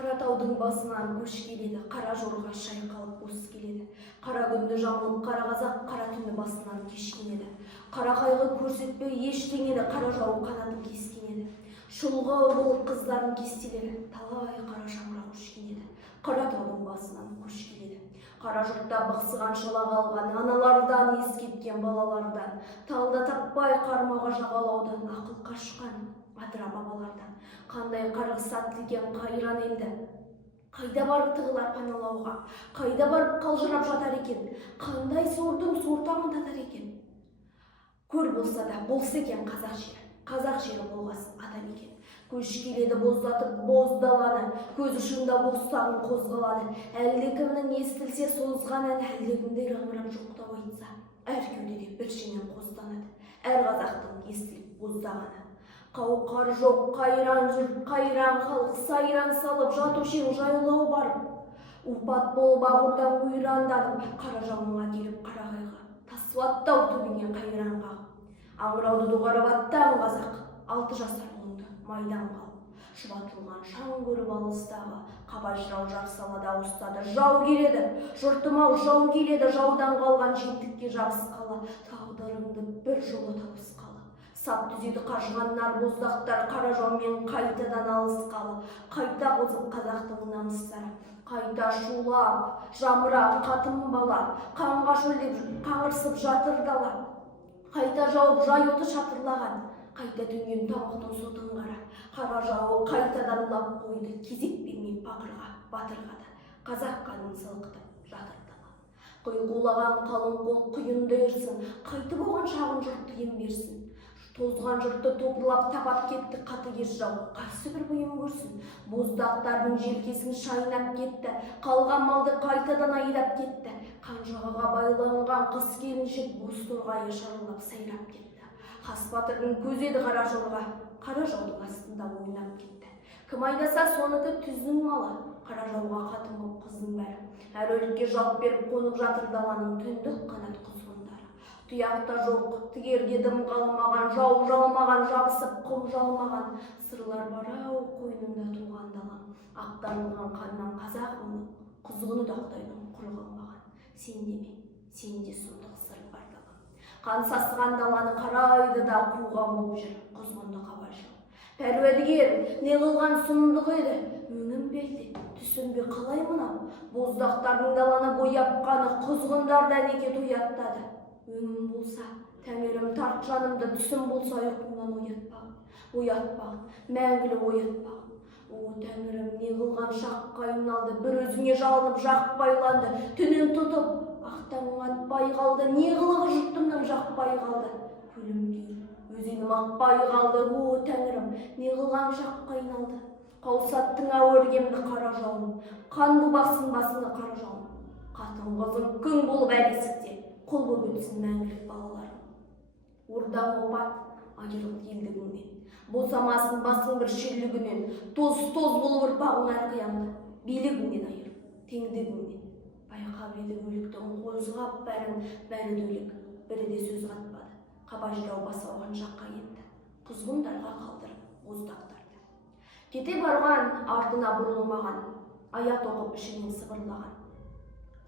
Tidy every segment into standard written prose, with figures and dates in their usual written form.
Қаратаудың басынан көш келеді, қара жорға шайқалып бос келеді. Қара күнді жамылып қара қазақ, қара түнді басынан кешкен еді. Қара қайғы көрсетпей ештеңені, қара жау қанатын кескен еді. Шұлғау болып қыздарын кестелері, талай қара шаңырақ өшкен еді. Қаратаудың басынан көш келеді. Қара жұртта бықсыған шала қалған, аналардан ескеткен балалардан, талда таппай қармаға жағалаудан ақыл қашқан адыра бабалардан. Қандай қарғыс атылген қайран енді, қайда барып тығылар паналауға, қайда барып қалжырап жатар екен, қандай сордың сортамын татар екен. Көр болса да болса екен қазақ жері болғасын адам екен. Көш келеді боздатып боз даланы, көз ұшында бостағын қозғалады. Әлде кімнің естілсе созған ән, әлде кімде раңырап жоқтау айтса, әр кеудеде бір шенен қозданады, әр қазақтың естіліп боздағаны. Қауқар жоқ, қайран жұрт, қайран халық, сайран салып, жатушең жайлау барып. Упат болып ағырдан ойрандадым, қара жауынға келіп қара қайғы, тасуаттау төбеңе қайран қағып. Аңырауды доғарып аттан қазақ, 6 жасар ұлыңды майдан қалып. Шұбатылған шаң көріп алыстағы, қаба жырау жар салада ұстады. Жау келеді, жұртым-ау, жау келеді, жаудан қалған жемтікке жабысқалы, тағдырыңды бір жолы тауысқалы. Сап түзеді қажыған нар боздақтар, қара жаумен қайтадан алысқалы. Қайта қозып қазақтың намыстары, қайта шулап, жамырап қатын бала, қанға шөлдеп қаңырсып жатыр дала. Қайта жауып жай оты шатырлаған, қайта төнген тамақтың сотын қара. Қара жауы қайтадан лап қойды, кезек бермей пақырға, батырға да. Қазақ қанын сылықтып жатыр дала. Құйқулаған қалың қол құйынды ерсін, қайтып оған шағын жұртты ем берсін. Тозған жұртты топырлап тапап кетті қатыгез жау, қайсы бір бұйым көрсін. Боздақтардың желкесін шайнап кетті, қалған малды қайтадан айдап кетті. Қанжығаға байланған қыз келіншек боз торғайы шарылап сайрап кетті. Хас батырдың көзі еді қара жорға, қара жаудың астында ойнап кетті. Кім айдаса соныкі түздің малы, қара жауға қатын боп қыздың бәрі. Әр өлікке жалп беріп қонып жатыр даланың түндік қанат құзғындары. Тұяқта жоқ, тігерге дым қалмаған, жау жалмаған, жабысып құм жалмаған. Сырлар бар-ау қойнында туған далам, ақтарылған қаннан қазақ оны, құзғыны да Құдайдың құлы қалмаған. Сен деме, сенде сұмдық сыр бар далам. Қан сасыған даланы қарайды да қуған болып жүр құзғынды қабай жау. Пәруәдігер, не қылған сұмдық еді, өңім белде, түсім бе қалай мынау? Боздақтардың даланы бояпқаны құзғындарда неке тояттады. Өңім болса, тәңірім тарт жанымды, түсім болса ұйқымнан оятпағын, мәңгілі оятпағын. О, тәңірім, не қылған шаққа айналды, бір өзіңе жалынып жақ байланды, түнін тұтып, ақтаңың атпай қалды, не қылығы жұртымның жақпай қалды. Көлімдей, өзенім ақпай қалды, о, тәңірім, не қылған шаққа айналды. Қаусаттың әуіргемді қара жауын, қан бұбақсын басында қара жауын. Қатын қызым күң болып әр есікте, құл болып өтсін мәңгілік балаларым. Ордаң опат, айырылып елдігіңнен, босамасын басың бір шерлігінен, тоз-тоз болып ұрпағың әрқиямды, билігіңнен айыр, теңдігіңнен. Байқап еді өліктің қозғап бәрін, бәрі өлік, бірі де сөз қатпады. Қаба жырау бас ауған жаққа кетті, құзғындарға қалдырып боздақтарды. Кете барған артына бұрылмаған, аят оқып ішінен сыбырлаған.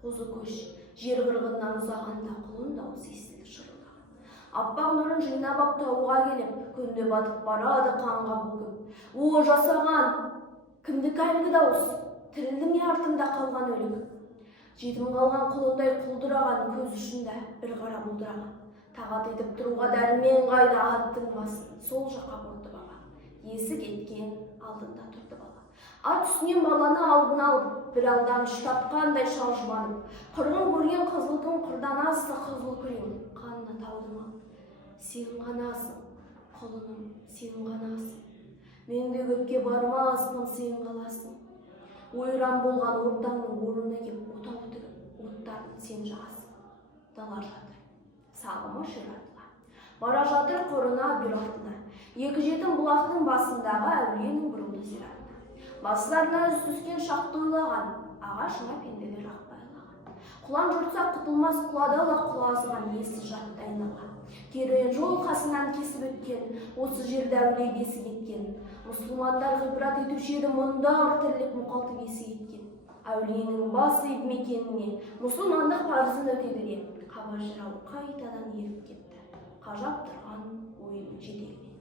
Қозы көш, жер қырғыннан ұзағанда құлын дауыс естілді шырылдаған. Аппақ нұрын жинап ап тауға келіп, күнде батып барады қанға бүгіп. О, жасаған, кімдікі әлгі дауыс, тірілді ме артында қалған өлік? Жетім қалған құлындай құлдыраған, көз ұшында бір қара бұлдыраған. Тағат етіп тұруға дәрмен қайда, аттың басын сол жаққа бұрды баба. Есі кеткен алдында тұрды бала. Ат үстінен баланы алдын алып, бір алдан ұштапқандай шалжыманып, қырғын көрген қызылдың қырдан асты қызыл күрең, қанына таудың алып. Сен ғанасың, құлыным, сен ғанасың. Мен де көпке бармаспын, сен қаласың. Ойран болған ортаңның орнына кеп, отау тігіп, оттарын сен жағасың. Дала жатыр, сағымы жыратыла. Бара жатыр қорына бір артына, екі жетім бұлақтың басындағы әулиенің бұрылды зиратына. Басларына үз түскен шақты ойлаған, ағашына пенделер ақ байлаған. Құлан жұртса құтылмас құлады ала құлазыған есі жатты айнала. Керуен жол қасынан кесіп өткен, осы жерде әулие бесі кеткен. Мұсылмандар ғибрат етуші еді, мұнда тірлік мұқалты бесі кеткен. Әулиенің басы еді мекеніне, мұсылмандық парызын өтеді де, қаба жырау қайтадан еріп кетті, қажап тұрған ойының жетегіне.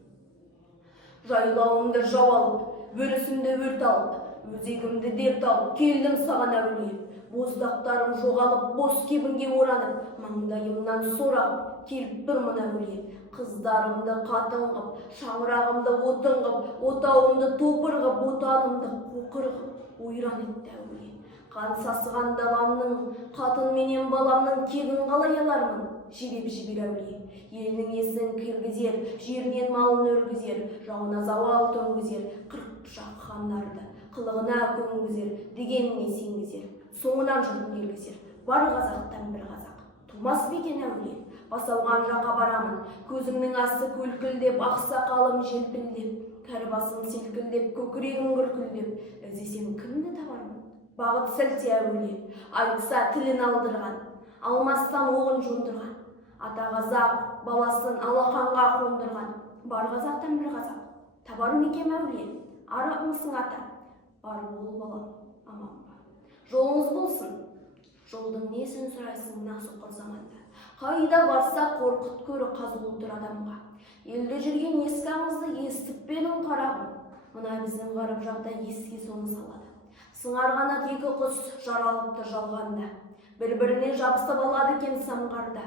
Жайлауымды жау алып, бөрісімді өрт алып, өзегімді дерт алып, келдім саған әулие. Боздақтарым жоғалып, бос кебінге оранып, маңдайымнан сорағып, келіп тұрмын әулие. Қыздарымды қатын қып, шаңырағымды отын қып, отауымды топыр қып, отанымды қоқыр қып, ойран етті әулие. Қан сасыған даламның, қатын менен баламның кегін қалай алармын? Жебеп әулие. Елінің есін кіргізер, жерінен малын өргізер, жауына зауал төнгізер, 40 пышақ хандарды, қылығына көңгізер, дегеніне сенгізер. Соңынан жұртын елгізер, бар қазақтан бір қазақ. Тумас бекен әулие, басауған жаққа барамын, көзімнің асы көлкілдеп, ақсақалым желпілдеп, кәрбасым селкілдеп, көкірегім күркілдеп, іздесем кімді табармын? Бағыт сілте әулие, айтса тілін алдырған, алмастан оғын жондырған, ата қазақ баласын алақанға қондырған, бар қазақтан бір қазақ. Табар мекем әулие, арағыңсың ата, бар бол балам, аман ба. Жолыңыз болсын, жолдың несін сұрайсың мына соқыр заманда. Қайда барса қорқыт көрі қазы отыр адамға. Елде жүрген ескі аңызды естіп пенің қарағым. Мына біздің ғарып жағда еске соны салады. Сыңарғанат екі құс жаралыпты жалғанда. Бір-біріне жабысып алады екен самғарда.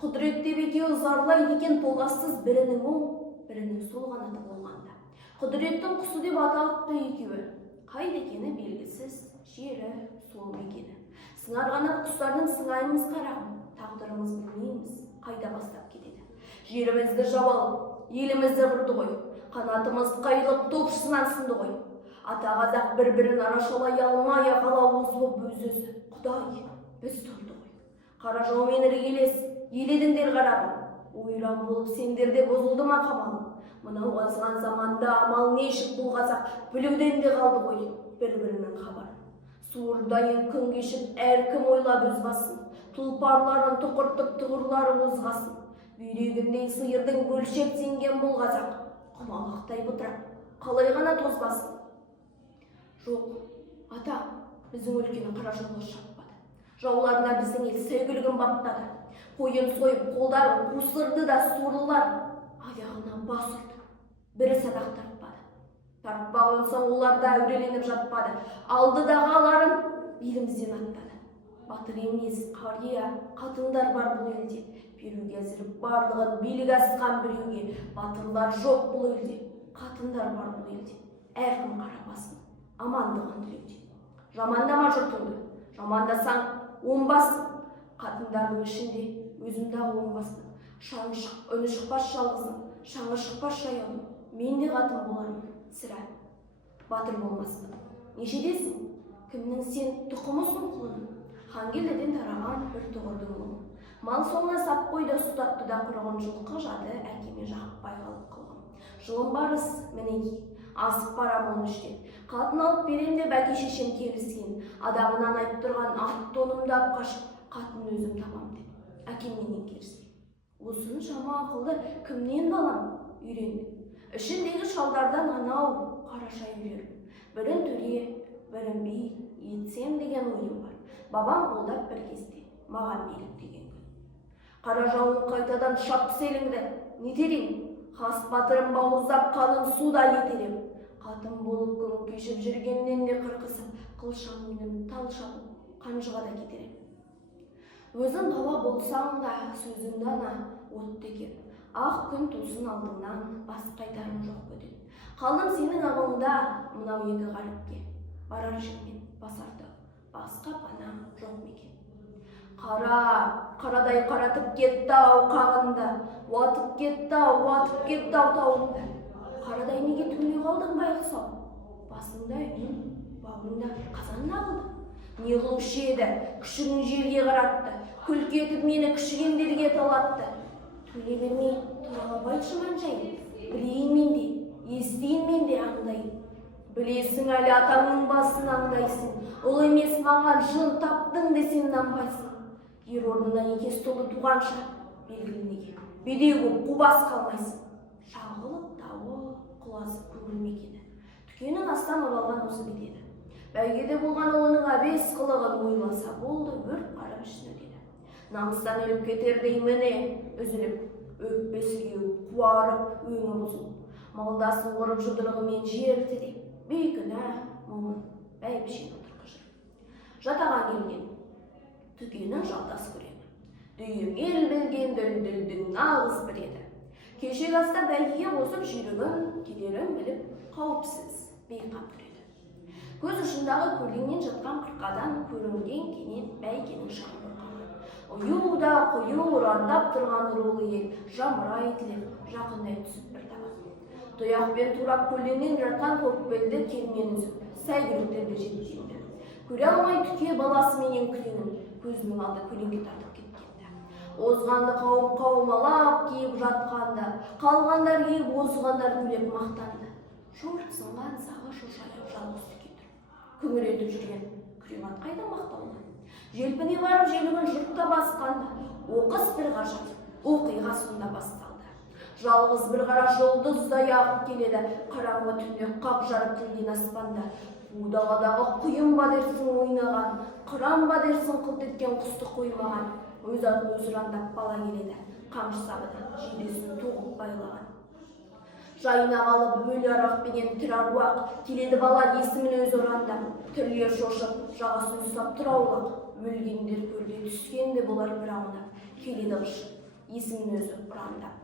Құдірет деп екеуі зарлайды екен толассыз, бірінің оң, бірінің сол қанаты болғанда. Құдіреттің құсы деп аталыпты екеуі. Қайда екені белгісіз, жері сол мекені. Сыңарғанат құстардың сыңайымыз қарағым, тағдырымыз білмейміз, қайда бастап кетеді. Жерімізді жабалып, елімізді құрды ғой, қанатымыз қайылып топшысынан сынды ғой. Ата қазақ бір-бірін арашалай алмай ағала озып өз-өзі. Құдай, біз тұрды ғой. Қара жаумен іргелес, еледіңдер қарағым. Ойран болып сендерде бұзылды ма қамалым? Мынау азған заманда амал нешік бұл қазақ, білуден де қалды ғой бір-бірінің хабар. Суырдайын күн кешіп, әркім ойлап өз басын, тұлпарларын тұқыртып тұғырлары озғасын. Бүйрегіндей сиырдың бөлшек сенген бұл қазақ, құмалақтай бұтырақ, қалай ғана тозбасын. Жоқ, ата, біздің өлкені қара жолға шаппады. Жауларына біздің ел сәйгүлігін баптады. Қойын сойып, қолдарын қусырды да сорлылар аяғына бас ұрды. Бірі садақ тартпады. Тартпаған соң олар да әуреленіп жатпады. Алды дағаларын елімізден аттады. Батыр емес, қария, қатындар бар бұл елде. Беруге әзір барлығын билік асқан біреуге. Батырлар жоқ бұл елде. Қатындар бар бұл елде. Әркім қара басын, амандығын тілеуде. Жамандама жұртыңды, жамандасаң оңбасын. Қатындардың ішінде өзімдағы оңбасын. Үні шықпас жалғызым, шаңы шықпас жаяулым. Мен де қатын болармын, сірә. Батыр болмасын. Нешедесің? Кімнің сен тұқымысың құлыным? Хангелдіден тараған бір тұғырдың ұлым. Мал соңына сап қойды ұстатты да құрығын, жылқы жады әкеме жақпай қалып қылғым. Жылым барыс, мінеки, асып барам оның іштен. Қатын алып берем деп әке шешем келіскен. Адамынан айтып тұрған ат тонымды ап қашып, қатын өзім табам деп. Әкемнен келіскен. Осыны шама ақылды кімнен балам үйренді. Ішіндегі шалдардан анау қарашай үйренді. Бірін төре, бірін би етсем деген ойым бар. Бабам қолдап бір кезде маған билік деген күн. Қара жауын қайтадан шап селіңді, нетерем? Хас батырым бауыздап қанын суда етерем. Қатын болып күн кешіп жүргеннен де қырқысып, қылшам өнім тал шабып, қанжыға да кетерем. Өзің бала болсаң да сөзіңді ана отты екен. Ақ күн тусын алдыңнан бас қайтарым жоқ бөтен. Қалдым сенің ағыңда мынау екі ғаріпке. Барар жермен басарды, басқа пана жоқ мекен. Қарадай қаратып кетті-ау қағында, уатып кетті-ау тауында. Қарадай неге түгіле қалдың байқысау? Басында үйін, бауында қазан нағылды. Не қылушы еді, күшігін жерге қаратты, күлкі етіп мені күшігендерге талатты. Төле бермей тұраға байтшы манжайын, білейін мен де, естейін мен де аңдайын. Білесің әлі атаңның басын аңдайсың, ұл емес маған жын таптың десем нанбайсың. ер орнына екес толы туғанша белгіленеге бедеу көп қубас қалмайсың. Шағылып тауы құлазып көңіл мекені. Түкенің астан оралған осы кетеді. Бәйгеде болған оның әбес қылығын ойласа болды, өрт қарап ішін өтеді. Намыстан өліп кетердей міне үзіліп өкпесі кеуіп қуарып өңі бұзылып, малдасын ұрып жұдырығымен жерді деп бейкүнә мұңын бәйбішені отырғызып. Жатаған келген Түкенің жалтас көреді. Дүйім ел білген дүлдүлдің нағыз бір еді. Кешек аста бәйгеге қосып жүйрігін келерін біліп қауіпсіз бейқам тұр еді. Көз ұшындағы көлденен жатқан қырқадан көрінген кенет бәйгенің шаңы бұрқаған. Ұю да құю ұрандап тұрған рулы ел жамырай тілеп жақындай түсіп бір табан. Тұяқпен турап көлденен жатқан көкбелді келмен үзіп сәйгүліктерді жеткенді. Көре алмай Түке баласыменен күленін көзінің алды көлеңке тартып кеткенді. Озғанды қауып қаумалап киіп жатқанды, қалғандар киіп озғандар күлеп мақтанды. Жорт сынған сағы шошайып жалғыз Түке тұр. Күңіретіп жүрген Күрең ат қайда мақтаулы. Желпіне барып желігін жұртта басқанды, оқыс бір ғажап оқиға сонда басталды. Жалғыз бір қара жұлдыздай ағып келеді, қараңғы түнде қақ жарып тілген аспанда. Қу даладағы құйын ба дерсің ойнаған, қыран ба дерсің қылт еткен құсты қоймаған. Өз атын өзі ұрандап бала келеді, қамшы сабыдан жейдесін тоғып байлаған. Жайына қалып өлі арақпенен тірі аруақ, келеді бала есімін өзі ұрандап, түрлер шошып, жағасын ұстап тұр аулақ. Өлгендер көрге түскенде болар бір аунап, келеді қыш, есімін өзі ұрандап.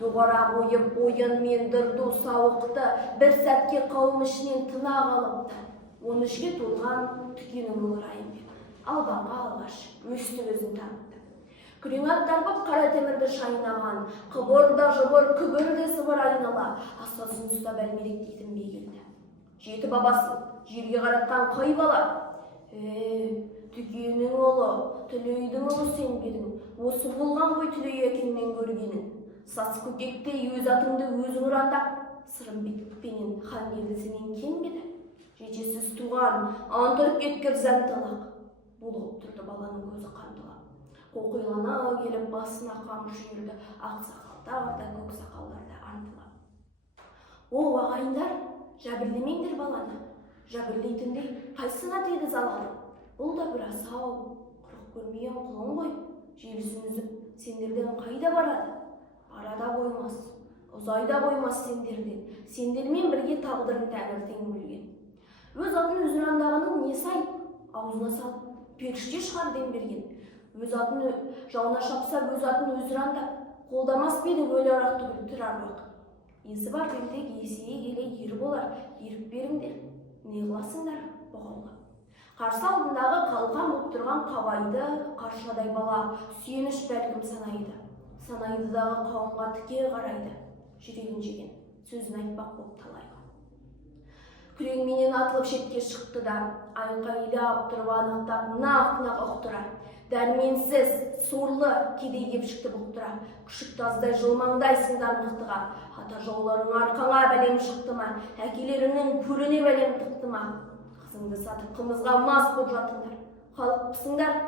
Доғара бойып ойынмен дырду сауықты, бір сәтке қауым ішінен тына қалыпты. 13-ге толған Түкенің ұлы Райымбек албанға алғаш өсті өзін танытты. Күрең ат тарпып қара темірді шайнаған, қыбырда жыбыр күбірде сыбыр айнала, асасын ұстап әлмерек дейтін бейгелді. Жеті бабасын жерге қаратқан қай бала? Түкенің ұлы, Түлейдің ұлы сен бедің, осы болған ғой Түлей әкеңнен көргенің. Сас көкектей өз атыңды өзің ұрандап, сырым бетпенен хан елдісінен кен беді. Жечесіз туған, антырып кеткір зәнталақ. Бұлғып тұрды баланың көзі қандылап. Қоқилана келіп басына қамшы үйірді, ақ сақалдар да көк сақалдар да антылап. О, ағайындар, жәбірлемеңдер баланы. Жәбірлейтіндей қайсына деді залалым. Бұл да бір асау, құрық көрмеген құлын ғой. Желісін үзіп, сендерден қайда барады? Арада қоймас, ұзайда қоймас сендерден. Сендермен бірге тағдырын тәңір тең білген. Өз атын өз ұрандағының несі айып? Аузына салып, періште шығар дем берген. Өз атын жауына шапса, өз атын өз ұрандап, қолдамас беді өлі арақ түгіл түр аруақ. Есі бар демдек есие келе ер болар, еріп беріңдер. Не қыласыңдар бұғауға? Қарсы алдындағы қалқан боп тұрған қабайды, қаршадай бала сүйеніш бәлкім санайды. Санайдыдағы қауымға тіке қарайды. Жүрегін жеген сөзін айтпақ боп талайға. Күреңменен атылып шетке шықты да, айқайлап тұрып анықтап, нақ-нақ ұқтыра. Дәрменсіз, сорлы, кедей кеп шықты бұқтыра. Күшік таздай жылмаңдайсыңдар мықтыға. Ата жауларың арқаңа бәлем шықты ма, әкелеріңнің көріне бәлем тықты ма. Қызыңды сатып қымызға мас боп жатыңдар. Халықпысыңдар,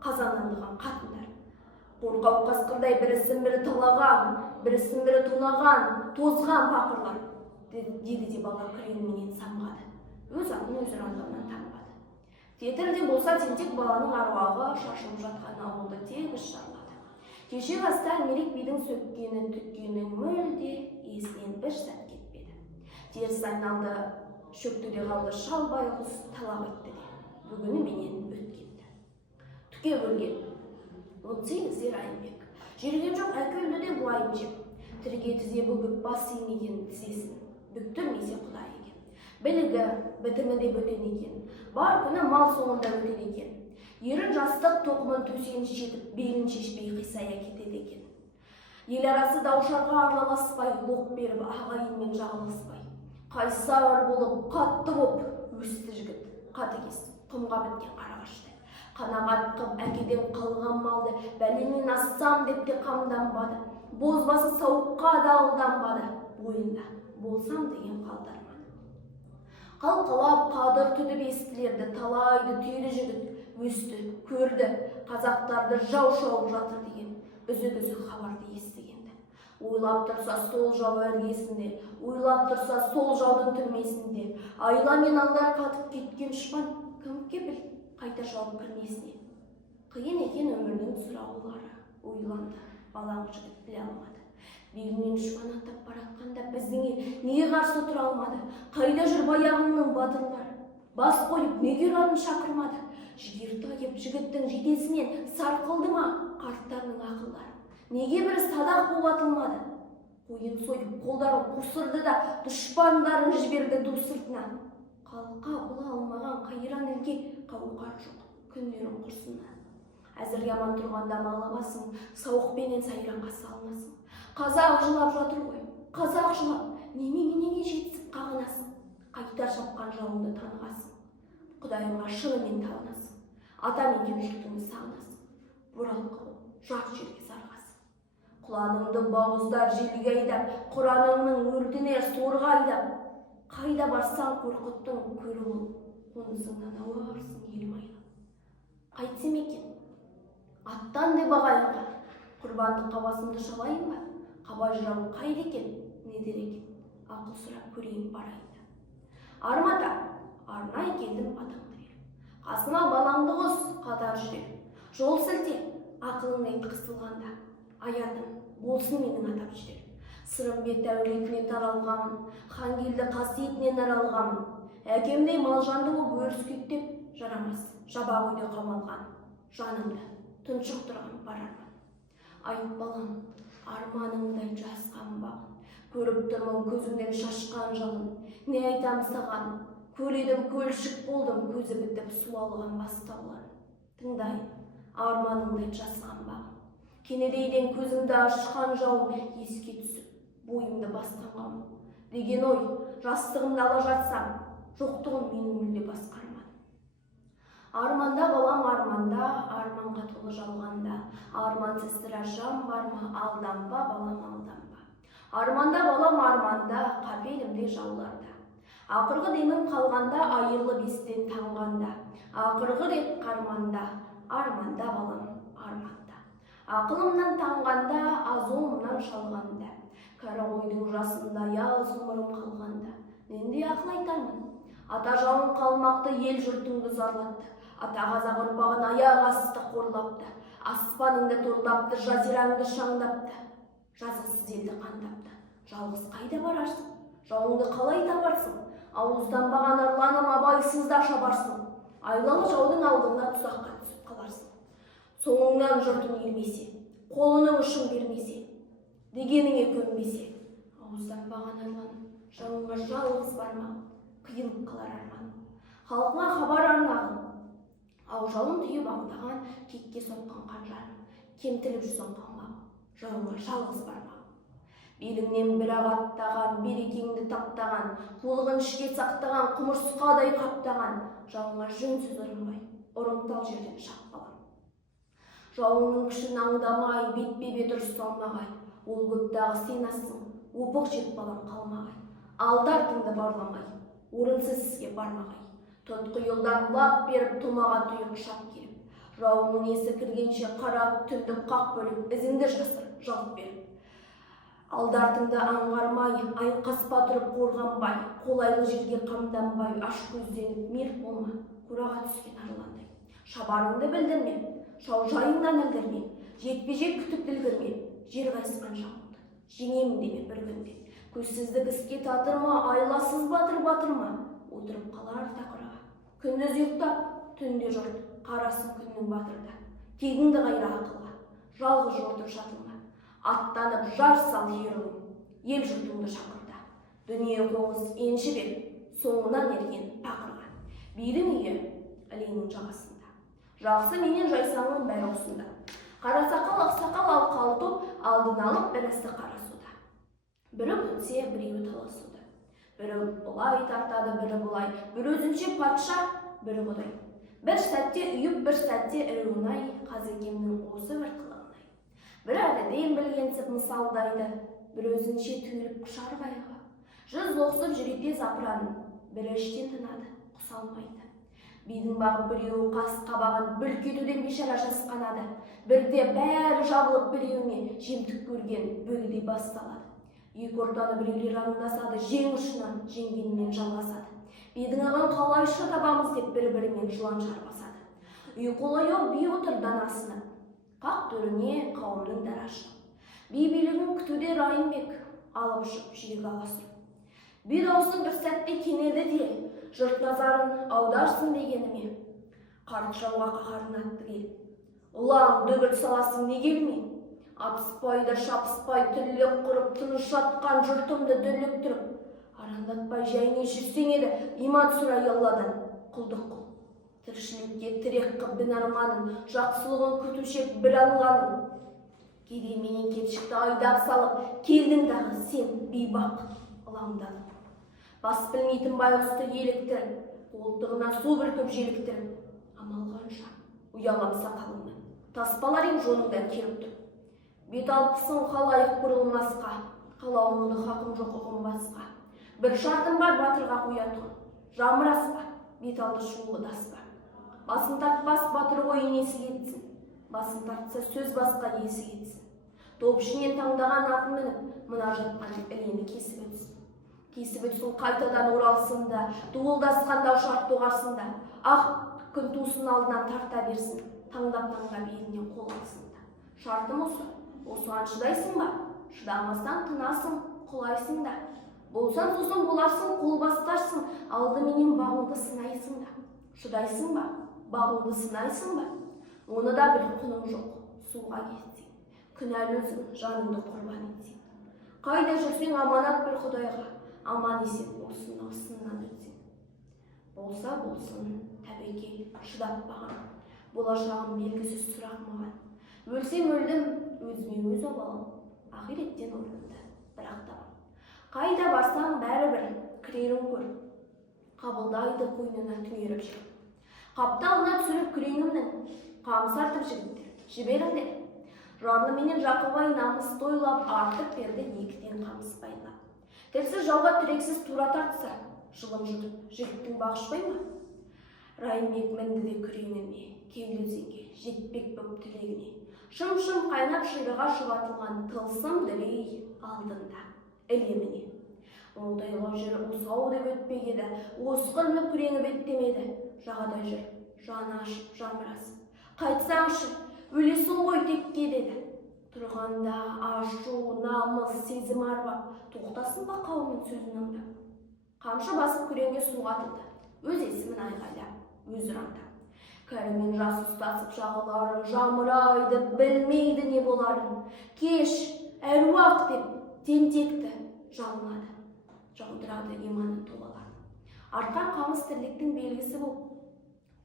қазаннандыған қатындар. Қорқап қасқырдай бірісін бірі талаған, бірісін бірі тонаған, тозған пақырлар, деді де бала күреңменен самғады. Өз атын өз ұрандауынан танбады. Тетірде болса тентек баланың аруағы шашылып жатқан ауылды тегіс шарлады. Кеше аста әлмерек бидің сөккені Түкенің мүлде есінен бір сәт кетпеді. Теріс айналды, шөктіде қалды шал байғұс талақ етті де, бүгіні менен өткенді. Түке көрген 18 Райымбек. Жерген жоқ әкелді де бұлайын жеп. Тірге тізе бүгіп бас емеген тізесін. Бүктірмесе құдай екен. Білігі, бітімі де бөтен екен. Бар күні мал соңында өтен екен. Ерін жастық тоқымын төсен жетіп, белін шешпей қисая кетеді екен. Ел арасы даушарға араласпай, лоқ беріп ағайынмен жағаласпай. Қайсар болып, қатты боп, өсті жігіт. Қатыгез, құмға біткен қарағаштай. Қанағат қып әкеден қалған малды бәлемен ассам деп те қамданбады. Бозбасы сауыққа да алданбады. Бойында болсам деген қалдармады. Қалқалап қадыр түдіп естілерді, талайды түйелі жігіт өсті, көрді. қазақтарды жау шауып жатыр деген үзік хабарды естігенді. Ойлап тұрса сол жау іргесінде, ойлап тұрса сол жаудың түрмесінде, айла мен алдар қатып кеткен шпан кім кепіл қайта шауып кірмесіне. Қиын екен өмірдің сұраулары, ойланды, балаң жігіт біле алмады. Белінен дұшпан атап баратқанда біздіңе неге қарсы тұра алмады? Қайда жүр баяғыңның батырлары? Бас қойып неге ұранын шақырмады? Жігер тайып жігіттің жетесінен сарқылды ма қарттарының ақылдары? Неге бір садақ болып атылмады? Қойын сойып қолдарын қусырды да дұшпандарын жіберді ду сыртына. Қалқа бұла алмаған қайран елге қауқар жоқ, күндерің құрсыннан. Әзірге аман тұрғанда малы басың, сауықпенен сайранға салынасың. Қазақ жылап жатыр ғой, қазақ жылап, неменеге жетсіп қағынасың. Қайта шапқан жауыңды танығасың. Құдайыңа шынымен табынасың. Ата мекен жұртыңды сағынасың. Бұралқы жат жерге сарғасың. Құланыңды бауыздар желге айдап, Құраныңның өртіне сорға айдап. Қайда барсаң қорқыттың көрі бол, қонысыңнан ауарсың елім айлап. Қайтсем екен, аттан деп ағайынға, құрбандыққа басымды шалайын ба? Қаба жырау қайда екен, не дер екен, ақыл сұрап көрейін барайын. Армата, арнай келдім атаңды беріп. Қасыма балаңды қос, қатар жүрек. Жол сілте, ақылың айт қысылғанда. Аятым, болсын менің атап жүрек. Сырымбет әулетінен таралғамын, Хангелді қасиетінен аралғамын. Әкемдей малжанды боп өріскеттеп, жарамас, жаба қойды қамалған. Жанымды, тұншықтырған бар арман. Айт балам, арманыңдай жасқан бағын. Көріп тұрмын көзіңнен шашқан жалын. Не айтам саған, көледім көлшік болдым, көзі бітіп суалған бастауларын. Тыңдайын, арманыңдай жасқан бағын. Кенедейден көзімді ашқан жауым еске түсіп, бойымды басқан қамым. Деген ой, жастығымды ала жатсам, жоқтығын менің мүлде басқармадым. Арманда балам арманда, арманға толы жалғанда. Армансыз сірә жан бар ма, алданба балам алданба. Арманда балам арманда, қапелімде жауларда. Ақырғы демім қалғанда, айырлы бестен таңғанда. Ақырғы рет қарманда, арманда балам арманда. Ақылымнан таңғанда, азуымнан шалғанда. Кәрі қойдың жасында ялғыз ғұмырым қалғанда. Нендей ақыл айтармын? Ата жауын қалмақты ел жұртыңды зарлатты. Ата қазақ ұрпағын аяқ асты қорлапты. Аспаныңды торлапты, жазираңды шаңдапты. Жазықсыз елді қандапты. Жалғыз қайда барарсың? Жауыңды қалай табарсың? Ауызданбаған арланым абайсызда шабарсың. Айлалы жаудың алдында тұзаққа түсіп қаларсың. Соңыңнан жұртың ермесе, қолының ұшын бермесе, дегеніңе көнбесе, ауызданбаған арланым, жауыңа жалғыз бармағым, қиылып қалар арманым. Халқыңа хабар арнағым, аужалын түйіп аңдаған, кекке соққан қанжарым, кемтіліп жүрсің қалмағым, жауыңа жалғыз бармағым. Беліңнен бір ағаттаған, берекеңді таптаған, қулығын ішке сақтаған, құмырсқадай қаптаған, жауыңа жөнсіз ұрынбай, ұрымтал жерден шаппалам. Жауыңның күшін аңдамай, бетпе-бет ұрыспалмағай, ол көптағы сен ассың, опық жеп балам қалмағай. Алды артыңды барламай, орынсыз іске бармағай. Тұтқы елдан лап беріп, тумаға тұйық шап келіп. Жауыңның есі кіргенше қара түнді қақ бөліп, ізіңді жасыр, жалт беріп. Алды артыңды аңғармай, айқаспа тұрып қорғанбай, қолайлы жерге қамданбай, аш көзденіп мерт болма, қораға түскен арландай. Шабарыңды білдірме, жайыңнан ілдірме, жекпе-жек күтіп ділгірме, жер қайысқан жауыңды, жеңемін деме бір күнде. Көзсіздік іске татырма, айласыз батырма, отырып қалар тақыраға. Күндіз ұйықтап, түнде жұрт, қарасын күннің батырда. Тегіңді қайра ақылға, жалғыз жортып жатылма. Аттанып жар сал ерігім, ел жұртыңды шақырда. Дүние қоңыз енші бер, соңынан ерген пақырға. Бейдің үйі ілеңнің жағасында. Жақсы менен жайсаңның бәрі осында. Қарасақал, ақсақал алқалы топ алдын алып бірісі қарасуда. Бірі бөлсе, біреуі таласуда. Бірі бұлай тартады, бірі бұлай. Бір өзінше патша, бірі құдай. Бір сәтте үйіп, бір сәтте ірі-оңай, Қазекемнің осы бір қылығынай. Бір әліден білгенсіп мысалдайды, бір өзінше түйіліп құшар қайғы. Жүз лоқсып жүректе запыранын, бірі іштен тынады, құсалмайды. Бидің бағып біреуі қас қабағын бүлкетуден бейшара жасқанады. Бірде бәрі жабылып біреуіне жемтік көрген бөгідей басталады. Екі ортаны біреулер аңдасады, жең ұшынан жеңгенмен жалғасады. Бидің ағын қалайша табамыз деп бір-бірімен жылан шарпасады. Ұйқылы би отыр данасына, қақ төріне қауымның дарашы. Би билігін күтуде Райымбек, алып ұшып жүрегі аласыр. Би даусын бір сәтте кенеді де, жұрт назарын аударсын дегеніме. Қарт жауға қаһарын атты келіп. Ұлаң дөгіт саласың не келмей? Атыспай да шапыспай түрлік құрып, тыныш жатқан жұртымды дүрліктіріп, арандатпай жайне жүрсең еді, иман сұрай Алладан, құлдық қыл. Тіршілікке тірек қып бін арманын, жақсылығын күтушек бір алғанын. Кейде менен кетшікті айдап салып, келдің дағы сен бейбақ ылаңдан. Бас білмейтін байғұсты еліктіріп, қолтығына су бүркіп желіктіріп, амал қанша ұялам сақалыңнан, таспалар ем жоныңдан келіп тұр. Бет алыпсың қалайық бұрылмасқа, қалауыңды хақым жоқ ұғынбасқа. Бір шартым бар батырға қоятын, жамыраспа, бет алды шуылы даспа. Басын тартпас батыр ғой енесі кетсін, басын тартса сөз басқа есі кетсін. Топ ішінен таңдаған атын мініп, мына жатқан ілені кесіп өтсін. Кесіп өтсін қайтадан оралсында, дуылдасқанда шарт доғарсында, ақ күн тусын алдынан тарта берсін, таңдап-таңдап елінен қол алсында. Шартым осыған шыдайсың ба? Шыдамастан тынасың, құлайсың да. Болсан сосын боларсың, қол бастарсың, алдыменен бағыңды сынайсың да. Шыдайсың ба? Бағыңды сынайсың ба? Оны да біл құның жоқ, суға кетсең. Күнәлі өзің жаныңды құрбан етсең. Қайда жүрсең аманат бір Құдайға, аман есен болсын осыннан өтсең. Болса болсын, тәбекел, шыдап баған, болашағым белгісіз сұрақ маған. Өлсем өлдім, өзіме өз обалым, ақиреттен орнымды бірақ табам. Қайда барсаң бәрібір кірерін көр, қабылдайды қойнына түнеріп жүр. Қапталына түсіріп күреңімнің, қамыс артып жігіттер, жіберіңдер. Жарлыменен Жақыбай намысты ойлап, артып берді екіден қамыс байлап. Тілсіз жауға түрексіз тура тартса, жылым жұтып, жігіттің бағышпай ма? Райымбек мінді де күреңіне, келді өзенге, жетпек боп тілегіне. Шым-шым қайнап ширыға шұбатылған тылсым дүлей алдында, ілеміне. Оңтайлау жүріп осау деп өтпек еді, осқырынып күреңі беттемеді. Жағада жүр, жаны ашып, жамырасып. Қайтсаңшы, өлесің ғой текке деді. Тұрғанда ашу, намыс, сезім арбап, тоқтасын ба қауымның сөзін аңдап. Қамшы басып күреңге суға атылды, өз есімін айғайлап, өз ұрандап. Кәрімен жас ұстасып жағаларын, жамырайды, білмейді не боларын. Кеш, әруақ деп тентекті жалынады, жаудырады иманын толаларын. Артқан қамыс тірліктің белгісі болып,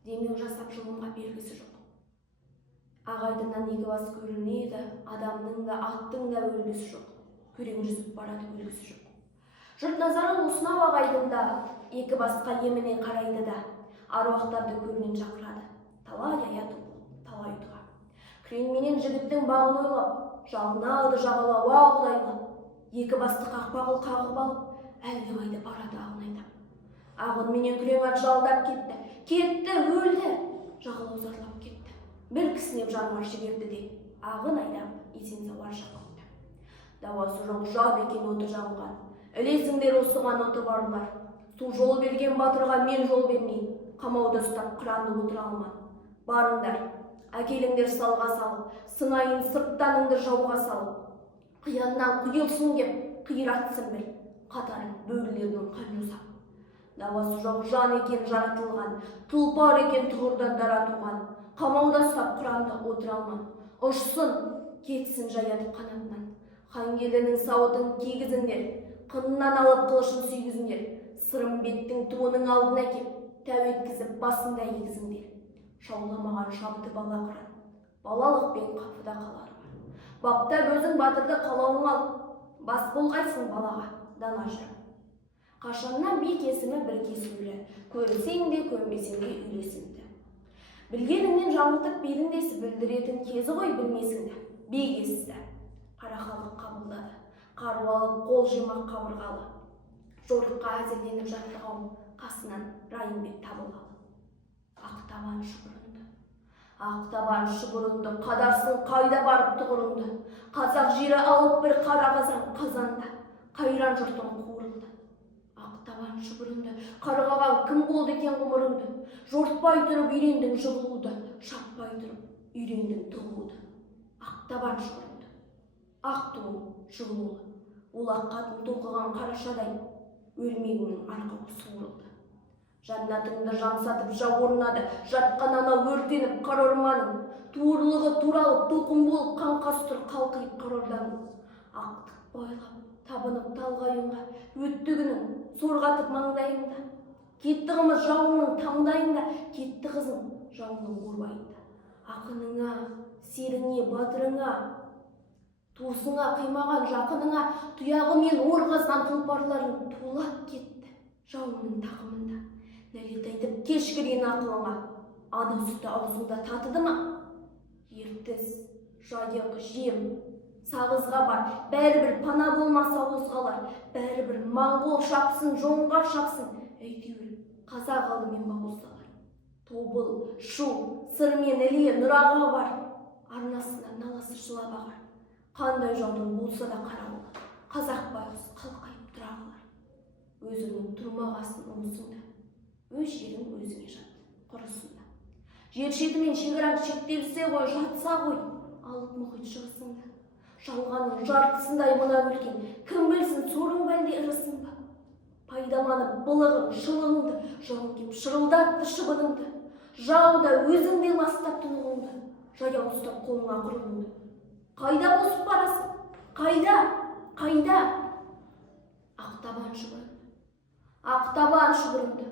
демеу жасап жылымға белгісі жоқ. Ағайдынан екі бас көрінеді, адамның да аттың да өлгісі жоқ. Күрең жүзіп барады өлгісі жоқ. Жұрт назарын осынау ағайдында екі басқа еміне қарайды да, аруақтарды көрінен шақырады. Талай аят оқып, талай дұға. Күреңменен жігіттің бағын ойлап, жалынады жағалауа құдайлап. Екі басты қақпағыл қағып алып, әлде қайда барады ағын айдап. Ағынменен күрең ат жалдап кетті. Кетті, өлді. Жағалау зарлап кетті. Бір кісінеп жануар жіберді де, ағын айдап есен сауар жақыпты. Дауасы жоқ жан екен оты жанған. Ілесіңдер осыған оты барлар. Су жол берген батырға мен жол бермеймін. Қамауда ұстап қыранды отыра алман. Барыңдар, әкеліңдер салға салып, сыңайын сырттаныңды жауға салып. Қияннан құйылсын кеп, қиратсын бір, қатарын бөрілерінің қан жосап. Дауасы жоқ жан екен жаратылған, тұлпар екен тұғырдан дара туған. Қамауда ұстап құранды отыра алман. Ұшсын, кетсін жаятып қанатынан. Хангелінің сауытын кигізіңдер, қынынан алып қылышын сүйгізіңдер. Сырымбеттің туының алдына кеп, тәу еткізіп басында егізіңдер. Шауламаған шабыты бала қыран, балалықпен қапыда қалары бар. Баптап өзің батырды қалауың ал, бас болғайсың балаға, дана жүріп. Қашаннан би кесімі бір кесулі, көрсең де көрмесең де үйлесімді. Білгеніңнен жаңылтып беліндесі білдіретін кезі ғой білмесіңді, би кесісі. Қара халық қабылдады, қару алып қол жимақ қабырғалы. Жорыққа әзірленіп жатты қауым, қасынан Райымбек табылғалы. Ақтабан шұбырынды. Ақтабан шұбырынды, қадарсың қайда барып тұғырынды. Қазақ жері алып бір қара қазанда, қайран жұртың қуырылды. Ақтабан шұбырынды, қарғаған кім болды екен ғұмырыңды. Жортпай тұрып үйрендің жығылуды, шаппай тұрып үйрендің тығылуды. Ақтабан шұбырынды, ақ туым жығылулы, олақ қатын тоқыған қарашадай, өлмегіңнің арқауы суырылды. Жаннатыңды жамсатып жау орнады, жатқан ана өртеніп қар орманың, туырлығы туралып толқын болып қаңқас тұр қалқиып қар орданың. Ақтық байлап, табынып талғайынға, өтті күнің сорғатып маңдайыңда. Кетті қымыз жауыңның таңдайында, кетті қызың жауыңның орбайында. Ақыныңа, серіңе, батырыңа, туысыңа, қимаған жақыныңа, тұяғы мен орғазған тұлпарларың тулап кетті жауыңның тақымында. Нәлет айтып кешкірген ақылыңа, ана сүті аузыңда татыды ма? Ертіс, жайық, жем, сағызға бар, бәрібір пана болмаса ауызғалар, бәрібір моңғол шапсын, жоңғар шапсын, әйтеуір қазақ алдымен бауыздалар. Тобыл, шу, сыр мен іле, нұраға бар, арнасына наласы жылап ағар. Қандай жаудың болса да қарауыл, қазақ байғұс қалқайып тұра қалар. Өзіңнің тұрмағасын ұмысыңда, өз жерің өзіңе жат, құрысында. Жер шеті мен шекараң шектелсе ғой, жатса ғой, алып мұхит шығысында. Жалғанның жартысындай мына өлген, кім білсін сорың бәлде ырысың ба? Пайдаланып былығың, шылығыңды, жауын кеп шырылдатты шыбыныңды. Жауда өзіңде ластап тұнығыңды, жаяу ұстап қолыңа құрығыңды. Қайда босып барасың? Қайда? Қайда? Ақтабан шұбырынды. Ақтабан шұбырынды.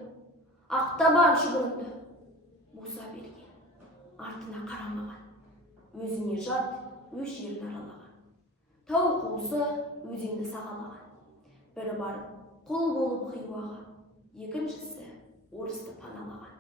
Ақтабан шұбырынды. Боса берген, артына қарамаған. Өзіне жат, өз жерін аралаған. Тау қуысы өзенді сағалаған. Бірі барып құл болып Хиуаға, екіншісі орысты паналаған.